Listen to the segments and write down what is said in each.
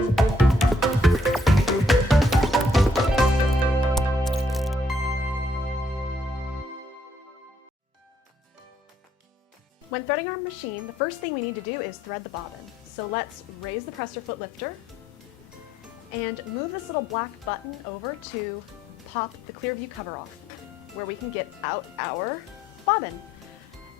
When threading our machine, the first thing we need to do is thread the bobbin. So let's raise the presser foot lifter and move this little black button over to pop the clear view cover off, where we can get out our bobbin.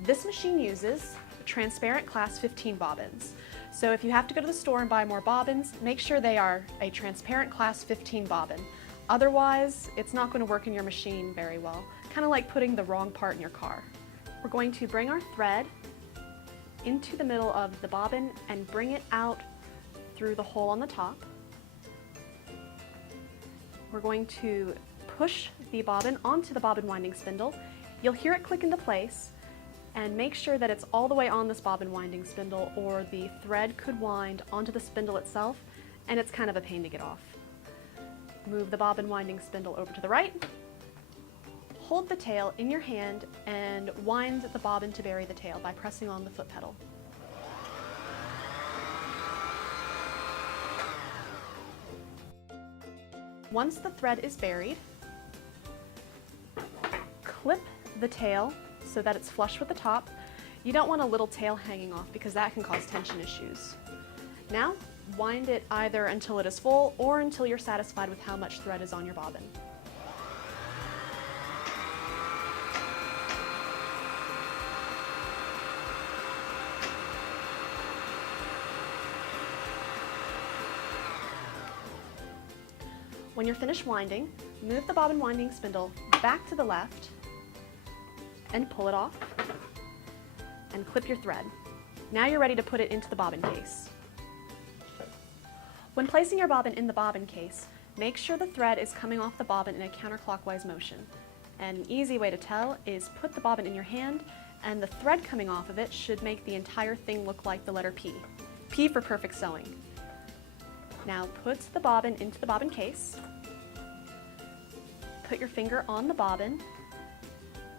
This machine uses transparent class 15 bobbins. So if you have to go to the store and buy more bobbins, make sure they are a transparent class 15 bobbin. Otherwise, it's not going to work in your machine very well. Kind of like putting the wrong part in your car. We're going to bring our thread into the middle of the bobbin and bring it out through the hole on the top. We're going to push the bobbin onto the bobbin winding spindle. You'll hear it click into place, and make sure that it's all the way on this bobbin winding spindle, or the thread could wind onto the spindle itself, and it's kind of a pain to get off. Move the bobbin winding spindle over to the right. Hold the tail in your hand and wind the bobbin to bury the tail by pressing on the foot pedal. Once the thread is buried, clip the tail so that it's flush with the top. You don't want a little tail hanging off because that can cause tension issues. Now, wind it either until it is full or until you're satisfied with how much thread is on your bobbin. When you're finished winding, move the bobbin winding spindle back to the left and pull it off and clip your thread. Now you're ready to put it into the bobbin case. When placing your bobbin in the bobbin case, make sure the thread is coming off the bobbin in a counterclockwise motion. An easy way to tell is put the bobbin in your hand, and the thread coming off of it should make the entire thing look like the letter P. P for perfect sewing. Now put the bobbin into the bobbin case, put your finger on the bobbin,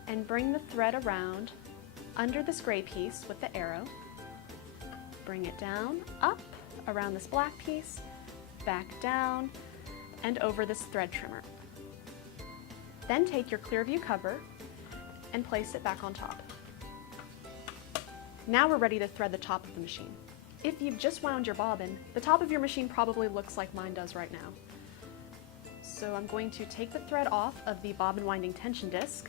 and bring the thread around under this gray piece with the arrow. Bring it down, up, around this black piece, back down, and over this thread trimmer. Then take your clear view cover and place it back on top. Now we're ready to thread the top of the machine. If you've just wound your bobbin, the top of your machine probably looks like mine does right now. So I'm going to take the thread off of the bobbin winding tension disc.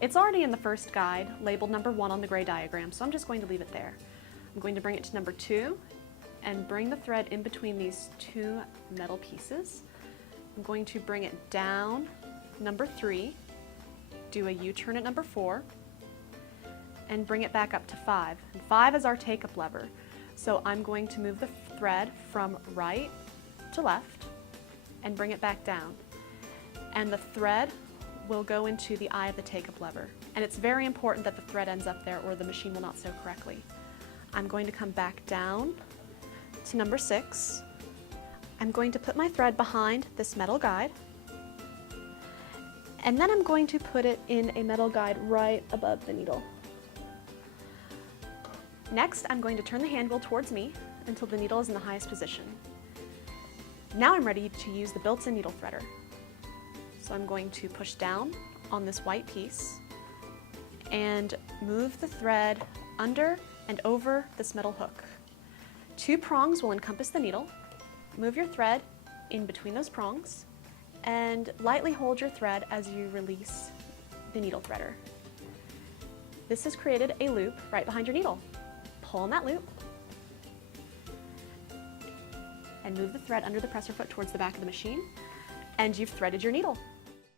It's already in the first guide, labeled number 1 on the gray diagram, so I'm just going to leave it there. I'm going to bring it to number 2 and bring the thread in between these two metal pieces. I'm going to bring it down number 3, do a U-turn at number 4, and bring it back up to 5. And 5 is our take-up lever. So I'm going to move the thread from right to left and bring it back down. And the thread will go into the eye of the take-up lever. And it's very important that the thread ends up there or the machine will not sew correctly. I'm going to come back down to number 6. I'm going to put my thread behind this metal guide. And then I'm going to put it in a metal guide right above the needle. Next, I'm going to turn the hand wheel towards me until the needle is in the highest position. Now I'm ready to use the built-in needle threader. So I'm going to push down on this white piece and move the thread under and over this metal hook. 2 prongs will encompass the needle. Move your thread in between those prongs and lightly hold your thread as you release the needle threader. This has created a loop right behind your needle. Pull on that loop and move the thread under the presser foot towards the back of the machine, and you've threaded your needle.